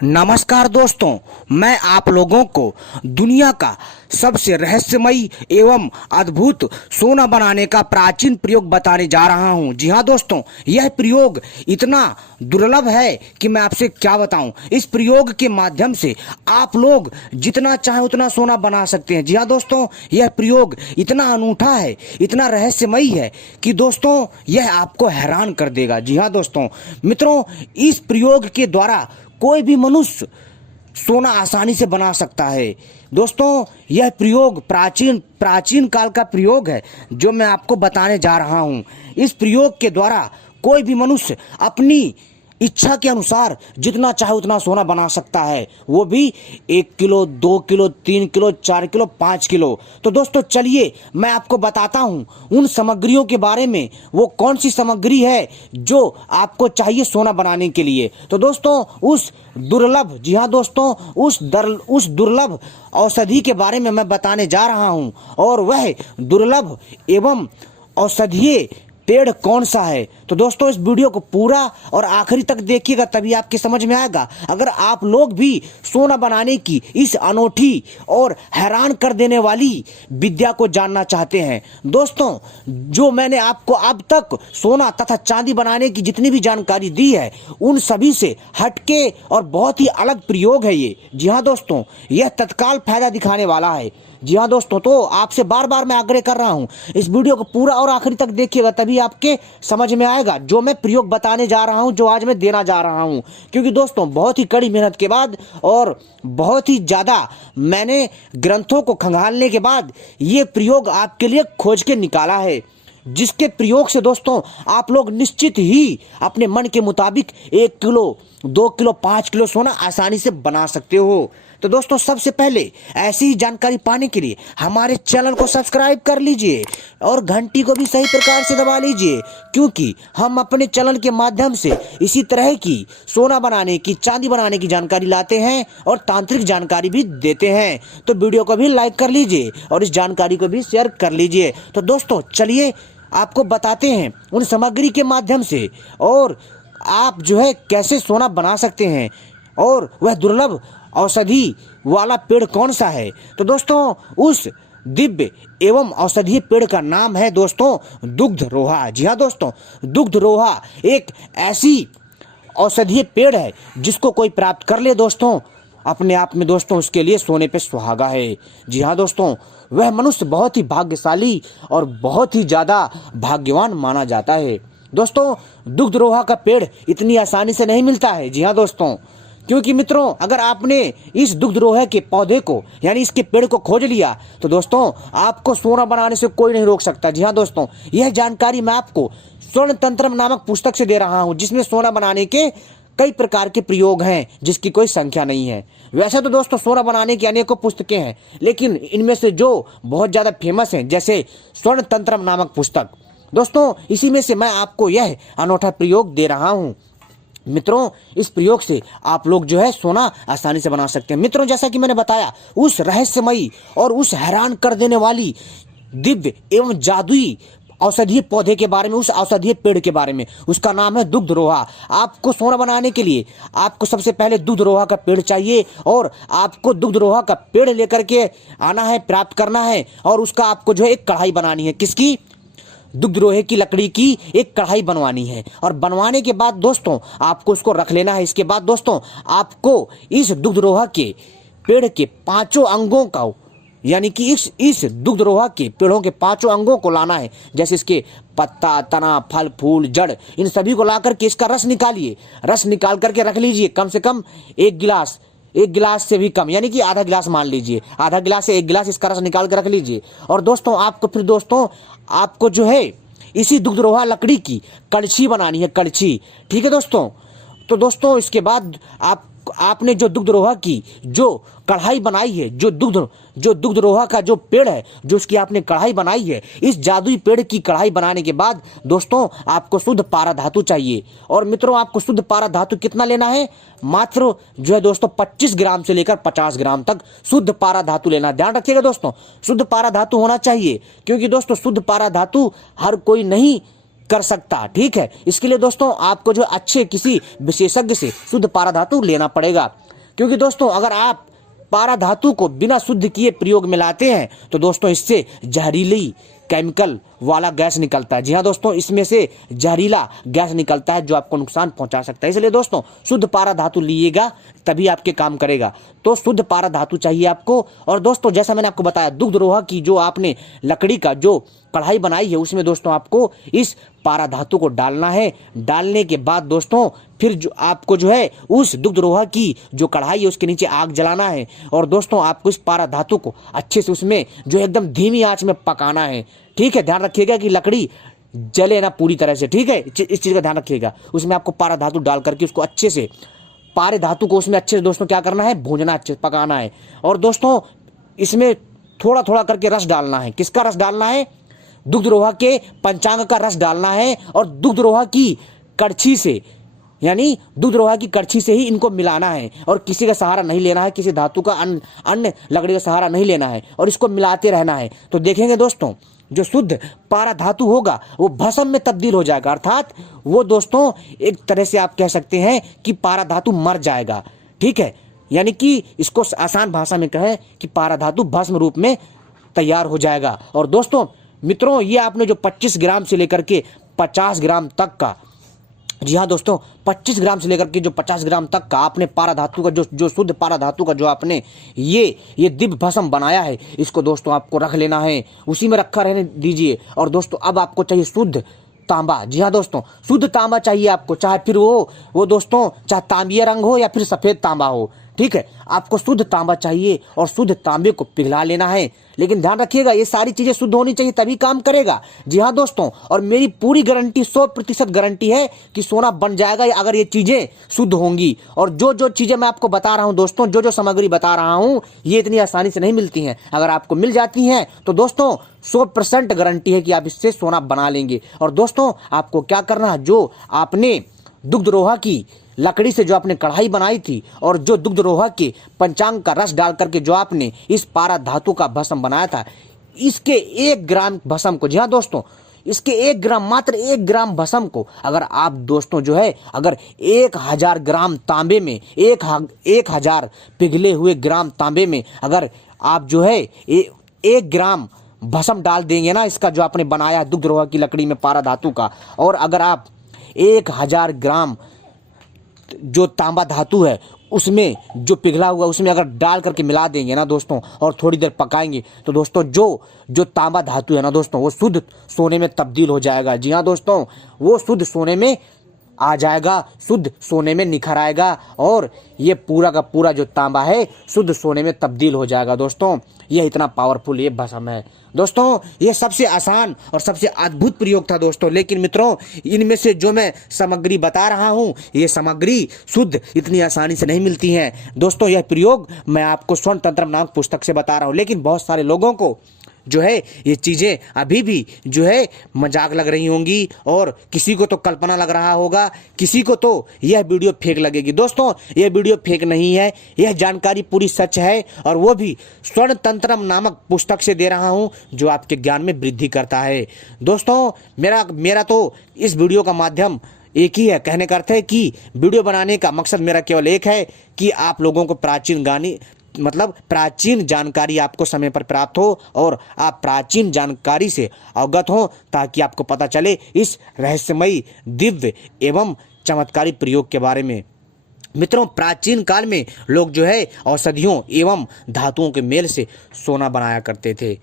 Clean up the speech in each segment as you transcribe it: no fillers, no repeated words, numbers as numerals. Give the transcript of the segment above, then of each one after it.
नमस्कार दोस्तों, मैं आप लोगों को दुनिया का सबसे रहस्यमयी एवं अद्भुत सोना बनाने का प्राचीन प्रयोग बताने जा रहा हूं। जी हां दोस्तों, यह प्रयोग इतना दुर्लभ है कि मैं आपसे क्या बताऊं। इस प्रयोग के माध्यम से आप लोग जितना चाहे उतना सोना बना सकते हैं। जी हां दोस्तों, यह प्रयोग इतना अनूठा है, इतना रहस्यमयी है कि दोस्तों यह आपको हैरान कर देगा। जी हां दोस्तों, मित्रों, इस प्रयोग के द्वारा कोई भी मनुष्य सोना आसानी से बना सकता है। दोस्तों, यह प्रयोग प्राचीन काल का प्रयोग है जो मैं आपको बताने जा रहा हूं। इस प्रयोग के द्वारा कोई भी मनुष्य अपनी इच्छा के अनुसार जितना चाहे उतना सोना बना सकता है, वो भी 1 kilo, 2 kilo, 3 kilo, 4 kilo, 5 kilo. तो दोस्तों चलिए मैं आपको बताता हूं उन सामग्रियों के बारे में, वो कौन सी सामग्री है जो आपको चाहिए सोना बनाने के लिए। तो दोस्तों उस दुर्लभ, जी हाँ दोस्तों, उस दुर्लभ औषधि के बारे में मैं बताने जा रहा हूं, और वह दुर्लभ एवं औषधीय पेड़ कौन सा है। तो दोस्तों इस वीडियो को पूरा और आखिरी तक देखिएगा, तभी आपके समझ में आएगा। अगर आप लोग भी सोना बनाने की इस अनोखी और हैरान कर देने वाली विद्या को जानना चाहते हैं, दोस्तों जो मैंने आपको अब तक सोना तथा चांदी बनाने की जितनी भी जानकारी दी है, उन सभी से हटके और बहुत ही अलग प्रयोग है ये। जी हाँ दोस्तों, यह तत्काल फायदा दिखाने वाला है। जी हाँ दोस्तों, तो आपसे बार बार मैं आग्रह कर रहा हूं, इस वीडियो को पूरा और आखिरी तक देखिएगा, तभी आपके समझ में आएगा जो मैं प्रयोग बताने जा रहा हूं, जो आज मैं देना जा रहा हूं। क्योंकि दोस्तों बहुत ही कड़ी मेहनत के बाद और बहुत ही ज्यादा मैंने ग्रंथों को खंगालने के बाद ये प्रयोग आपके लिए खोज के निकाला है, जिसके प्रयोग से दोस्तों आप लोग निश्चित ही अपने मन के मुताबिक 1 किलो, 2 किलो, 5 किलो सोना आसानी से बना सकते हो। तो दोस्तों सबसे पहले ऐसी ही जानकारी पाने के लिए हमारे चैनल को सब्सक्राइब कर लीजिए और घंटी को भी सही प्रकार से दबा लीजिए, क्योंकि हम अपने चैनल के माध्यम से इसी तरह की सोना बनाने की, चांदी बनाने की जानकारी लाते हैं और तांत्रिक जानकारी भी देते हैं। तो वीडियो को भी लाइक कर लीजिए और इस जानकारी को भी शेयर कर लीजिए। तो दोस्तों चलिए आपको बताते हैं उन सामग्री के माध्यम से, और आप जो है कैसे सोना बना सकते हैं, और वह दुर्लभ औषधि वाला पेड़ कौन सा है। तो दोस्तों उस दिव्य एवं औषधीय पेड़ का नाम है दोस्तों दुग्ध रोहा। जी हाँ दोस्तों, दुग्ध रोहा एक ऐसी औषधीय पेड़ है जिसको कोई प्राप्त कर ले दोस्तों, अपने आप में दोस्तों उसके लिए सोने पे सुहागा है। जी हाँ दोस्तों, वह मनुष्य बहुत ही भाग्यशाली और बहुत ही ज्यादा भाग्यवान माना जाता है। दोस्तों दुग्ध रोहा का पेड़ इतनी आसानी से नहीं मिलता है। जी हाँ दोस्तों, क्योंकि मित्रों अगर आपने इस दुग्ध रोहे के पौधे को, यानी इसके पेड़ को खोज लिया, तो दोस्तों आपको सोना बनाने से कोई नहीं रोक सकता। जी हाँ दोस्तों, यह जानकारी मैं आपको स्वर्ण तंत्रम नामक पुस्तक से दे रहा हूं, जिसमें सोना बनाने के कई प्रकार के प्रयोग हैं जिसकी कोई संख्या नहीं है। वैसे तो दोस्तों सोना बनाने की अनेकों पुस्तकें हैं, लेकिन इनमें से जो बहुत ज्यादा फेमस हैं, जैसे स्वर्ण तंत्रम नामक पुस्तक, दोस्तों इसी में से मैं आपको यह अनोखा प्रयोग दे रहा हूं। मित्रों इस प्रयोग से आप लोग जो है सोना आसानी से बना सकते हैं। मित्रों जैसा कि मैंने बताया, उस रहस्यमयी और उस हैरान कर देने वाली दिव्य एवं जादुई औषधीय पौधे के बारे में, उस औषधीय पेड़ के बारे में, उसका नाम है दुग्ध रोहा। आपको सोना बनाने के लिए आपको सबसे पहले दुग्ध रोहा का पेड़ चाहिए, और आपको दुग्ध रोहा का पेड़ लेकर के आना है, प्राप्त करना है, और उसका आपको जो है एक कढ़ाई बनानी है। किसकी? दुग्ध रोहे की लकड़ी की एक कढ़ाई बनवानी है, और बनवाने के बाद दोस्तों आपको उसको रख लेना है। इसके बाद दोस्तों आपको इस दुग्ध रोहा के पेड़ के 5 अंगों का, यानी कि इस दुग्ध रोहा के पेड़ों के 5 अंगों को लाना है, जैसे इसके पत्ता, तना, फल, फूल, जड़, इन सभी को ला करके इसका रस निकालिए। रस निकाल करके रख लीजिए, कम से कम 1 गिलास से भी कम, यानी कि आधा गिलास मान लीजिए, आधा गिलास से 1 गिलास इसका रस निकाल के रख लीजिए। और दोस्तों आपको जो है इसी दुग्ध रोहा लकड़ी की कड़छी बनानी है, कड़छी। ठीक है दोस्तों। तो दोस्तों इसके बाद आपने जो दुग्ध रोहा की जो कढ़ाई बनाई है, जो दुग्ध रोहा का जो पेड़ है, जो उसकी आपने कढ़ाई बनाई है, इस जादुई पेड़ की कढ़ाई बनाने के बाद दोस्तों आपको शुद्ध पारा धातु चाहिए। और मित्रों आपको शुद्ध पारा धातु कितना लेना है? मात्र जो है दोस्तों 25 ग्राम से लेकर 50 ग्राम तक शुद्ध पारा धातु लेना। ध्यान रखिएगा दोस्तों, शुद्ध पारा धातु होना चाहिए, क्योंकि दोस्तों शुद्ध पारा धातु हर कोई नहीं कर सकता। ठीक है, इसके लिए दोस्तों आपको जो अच्छे किसी विशेषज्ञ से शुद्ध पारा धातु लेना पड़ेगा। क्योंकि दोस्तों अगर आप पारा धातु को बिना शुद्ध किए प्रयोग में लाते हैं तो दोस्तों इससे जहरीली केमिकल वाला गैस निकलता है। जी हाँ दोस्तों, इसमें से जहरीला गैस निकलता है जो आपको नुकसान पहुंचा सकता है। इसलिए दोस्तों शुद्ध पारा धातु लीजिएगा तभी आपके काम करेगा। तो शुद्ध पारा धातु चाहिए आपको। और दोस्तों जैसा मैंने आपको बताया, दुग्धरोहा की जो आपने लकड़ी का जो कढ़ाई बनाई है उसमें दोस्तों आपको इस पारा धातु को डालना है। डालने के बाद दोस्तों फिर जो आपको जो है उस दुग्धरोहा की जो कढ़ाई है उसके नीचे आग जलाना है। और दोस्तों आपको इस पारा धातु को अच्छे से उसमें जो एकदम धीमी आंच में पकाना है। ठीक है, ध्यान रखिएगा कि लकड़ी जले ना पूरी तरह से। ठीक है, इस चीज का ध्यान रखिएगा। उसमें आपको पारा धातु डाल करके उसको अच्छे से, पारे धातु को उसमें अच्छे से दोस्तों क्या करना है, भूनना, अच्छे से पकाना है। और दोस्तों इसमें थोड़ा थोड़ा करके रस डालना है। किसका रस डालना है? दुग्धरोहा के पंचांग का रस डालना है। और दुग्धरोहा की कड़छी से, यानी दुग्धरोहा की कड़छी से ही इनको मिलाना है। और किसी का सहारा नहीं लेना है, किसी धातु का अन्य लकड़ी का सहारा नहीं लेना है। और इसको मिलाते रहना है। तो देखेंगे दोस्तों जो शुद्ध पारा धातु होगा वो भस्म में तब्दील हो जाएगा। अर्थात वो दोस्तों एक तरह से आप कह सकते हैं कि पारा धातु मर जाएगा। ठीक है, यानी कि इसको आसान भाषा में कहें कि पारा धातु भस्म रूप में तैयार हो जाएगा। और दोस्तों मित्रों, ये आपने जो 25 ग्राम से लेकर के 50 ग्राम तक का, जी हाँ दोस्तों 25 ग्राम से लेकर के जो 50 ग्राम तक का आपने पारा धातु का जो शुद्ध पारा धातु का जो आपने ये दिव्य भस्म बनाया है, इसको दोस्तों आपको रख लेना है, उसी में रखा रहने दीजिए। और दोस्तों अब आपको चाहिए शुद्ध तांबा। जी हाँ दोस्तों, शुद्ध तांबा चाहिए आपको, चाहे फिर वो दोस्तों चाहे तांबीय रंग हो या फिर सफेद तांबा हो। ठीक है, आपको शुद्ध तांबा चाहिए और शुद्ध तांबे को पिघला लेना है। लेकिन ध्यान रखिएगा ये सारी चीजें शुद्ध होनी चाहिए तभी काम करेगा। जी हाँ दोस्तों, और मेरी पूरी गारंटी 100% गारंटी है कि सोना बन जाएगा अगर ये चीजें शुद्ध होंगी। और जो जो चीजें मैं आपको बता रहा हूं दोस्तों, जो जो सामग्री बता रहा हूं, ये इतनी आसानी से नहीं मिलती हैं। अगर आपको मिल जाती हैं तो दोस्तों 100% गारंटी है कि आप इससे सोना बना लेंगे। और दोस्तों आपको क्या करना है, जो आपने दुग्धरोहा की लकड़ी से जो आपने कढ़ाई बनाई थी और जो दुग्धरोहा के पंचांग का रस डाल करके जो आपने इस पारा धातु का भस्म बनाया था, इसके 1 ग्राम भस्म को, जी हाँ दोस्तों, इसके 1 ग्राम, मात्र 1 ग्राम भस्म को अगर आप दोस्तों जो है अगर 1000 ग्राम तांबे में, 1000 पिघले हुए ग्राम तांबे में अगर आप जो है 1 ग्राम भस्म डाल देंगे ना, इसका जो आपने बनाया दुग्धरोहा की लकड़ी में पारा धातु का, और अगर आप 1000 ग्राम जो तांबा धातु है उसमें जो पिघला हुआ उसमें अगर डाल करके मिला देंगे ना दोस्तों और थोड़ी देर पकाएंगे तो दोस्तों जो तांबा धातु है ना दोस्तों वो शुद्ध सोने में तब्दील हो जाएगा। जी हाँ दोस्तों, वो शुद्ध सोने में आ जाएगा, शुद्ध सोने में निखर आएगा और ये पूरा का पूरा जो तांबा है शुद्ध सोने में तब्दील हो जाएगा। दोस्तों ये इतना पावरफुल ये भस्म है। दोस्तों ये सबसे आसान और सबसे अद्भुत प्रयोग था दोस्तों। लेकिन मित्रों इनमें से जो मैं सामग्री बता रहा हूँ ये सामग्री शुद्ध इतनी आसानी से नहीं मिलती है दोस्तों। यह प्रयोग मैं आपको स्वर्ण तंत्र नामक पुस्तक से बता रहा हूँ। लेकिन बहुत सारे लोगों को जो है ये चीजें अभी भी जो है मजाक लग रही होंगी और किसी को तो कल्पना लग रहा होगा, किसी को तो यह वीडियो फेक लगेगी। दोस्तों यह वीडियो फेक नहीं है, यह जानकारी पूरी सच है और वो भी स्वर्ण तंत्रम नामक पुस्तक से दे रहा हूं जो आपके ज्ञान में वृद्धि करता है। दोस्तों मेरा तो इस वीडियो का माध्यम एक ही है, कहने का अर्थ है कि वीडियो बनाने का मकसद मेरा केवल एक है कि आप लोगों को प्राचीन जानकारी आपको समय पर प्राप्त हो और आप प्राचीन जानकारी से अवगत हो, ताकि आपको पता चले इस रहस्यमयी दिव्य एवं चमत्कारी प्रयोग के बारे में। मित्रों प्राचीन काल में लोग जो है औषधियों एवं धातुओं के मेल से सोना बनाया करते थे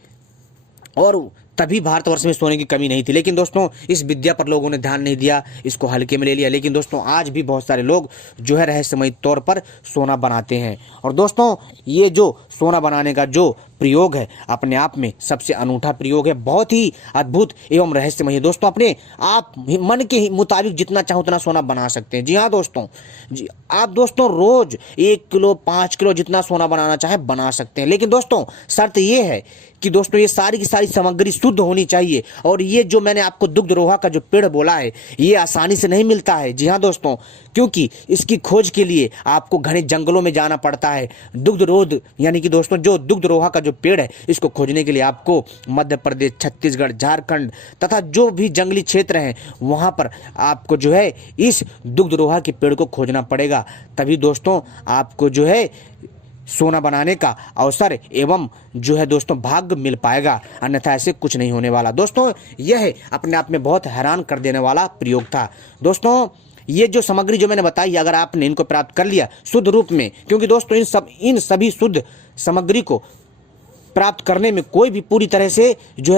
और तभी भारतवर्ष में सोने की कमी नहीं थी। लेकिन दोस्तों इस विद्या पर लोगों ने ध्यान नहीं दिया, इसको हल्के में ले लिया। लेकिन दोस्तों आज भी बहुत सारे लोग जो है रहस्यमयी तौर पर सोना बनाते हैं। और दोस्तों ये जो सोना बनाने का जो प्रयोग है अपने आप में सबसे अनूठा प्रयोग है, बहुत ही अद्भुत एवं रहस्यमय है। दोस्तों अपने आप मन के मुताबिक जितना चाहो उतना सोना बना सकते हैं। जी हाँ दोस्तों, जी आप दोस्तों रोज 1 किलो 5 किलो जितना सोना बनाना चाहे बना सकते हैं। लेकिन दोस्तों शर्त ये है कि दोस्तों ये सारी की सारी सामग्री शुद्ध होनी चाहिए। और ये जो मैंने आपको दुग्धरोहा का जो पेड़ बोला है ये आसानी से नहीं मिलता है। जी हाँ दोस्तों, क्योंकि इसकी खोज के लिए आपको घने जंगलों में जाना पड़ता है। दुग्धरोध यानी कि दोस्तों जो दुग्धरोहा का जो पेड़ है इसको खोजने के लिए आपको मध्य प्रदेश, छत्तीसगढ़, झारखंड तथा जो भी जंगली क्षेत्र हैं वहाँ पर आपको जो है इस दुग्धरोहा के पेड़ को खोजना पड़ेगा। तभी दोस्तों आपको जो है सोना बनाने का अवसर एवं जो है दोस्तों भाग्य मिल पाएगा, अन्यथा ऐसे कुछ नहीं होने वाला। दोस्तों यह अपने आप में बहुत हैरान कर देने वाला प्रयोग था। दोस्तों ये जो सामग्री जो मैंने बताई, अगर आपने इनको प्राप्त कर लिया शुद्ध रूप में, क्योंकि दोस्तों इन सभी शुद्ध सामग्री को प्राप्त करने में कोई भी पूरी तरह से जो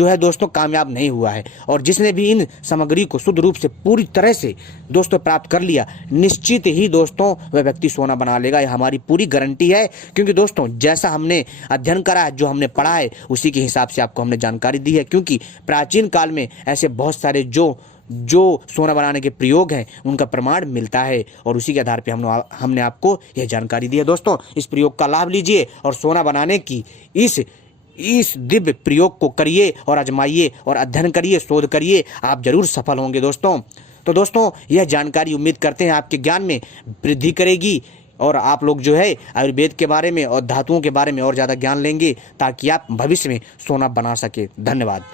है दोस्तों कामयाब नहीं हुआ है, और जिसने भी इन सामग्री को शुद्ध रूप से पूरी तरह से दोस्तों प्राप्त कर लिया, निश्चित ही दोस्तों वह व्यक्ति सोना बना लेगा। यह हमारी पूरी गारंटी है, क्योंकि दोस्तों जैसा हमने अध्ययन करा है, जो हमने पढ़ा है, उसी के हिसाब से आपको हमने जानकारी दी है। क्योंकि प्राचीन काल में ऐसे बहुत सारे जो सोना बनाने के प्रयोग हैं उनका प्रमाण मिलता है, और उसी के आधार पे हमने आपको यह जानकारी दी है। दोस्तों इस प्रयोग का लाभ लीजिए और सोना बनाने की इस दिव्य प्रयोग को करिए और आजमाइए और अध्ययन करिए, शोध करिए, आप जरूर सफल होंगे दोस्तों। तो दोस्तों यह जानकारी उम्मीद करते हैं आपके ज्ञान में वृद्धि करेगी, और आप लोग जो है आयुर्वेद के बारे में और धातुओं के बारे में और ज़्यादा ज्ञान लेंगे, ताकि आप भविष्य में सोना बना सके। धन्यवाद।